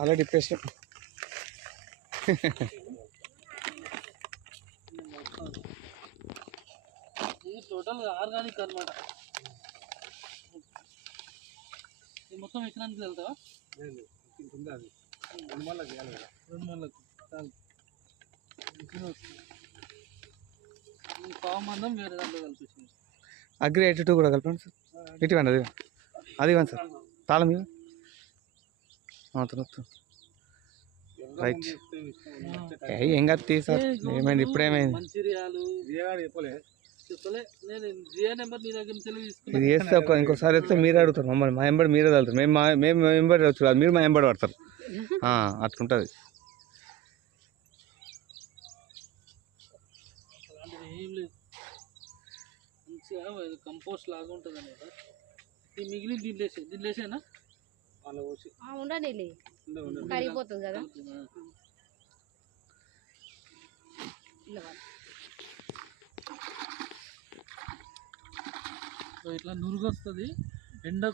Already ఇప్పేసాం. ఇది total organic అనమాట. మొత్తం ఎకరానికి వెళ్తావా? అది 2 మళ్ళకి చేయాలి కదా. 2 మళ్ళకు చాలు. పావు మందం వేరే దాంట్లో కలిపేసింది. అగ్రి 82 కూడా కలపండి సార్. ఇటువంటి అది ఇవ్వండి సార్. తాళం ఇవ్వ రైట్. ఏం కత్తి సార్, ఏమైంది ఇప్పుడేమైంది? మంచిర్యాలు చెప్పలే. నేను జియో నెంబర్ నీ దగ్గర నుంచి తీసుకున్నాను. ఇది వేస్తే ఇంకోసారి వేస్తే మీరే అడుగుతారు మమ్మల్ని. మా ఎంబడి మీరే తగులుతారు. మేము ఎంబడి వచ్చు కాదు, మీరు మా ఎంబడి పడతారు. అట్లుంటుంది. ఏం లేదు, మంచిగా కంపోస్ట్ లాగా ఉంటుంది అనమాట. ఈ మిగిలిన దీంట్లేసేనా ఉండని కరిగిపోతుంది కదా. ఇట్లా నురుగు వస్తుంది ఎండ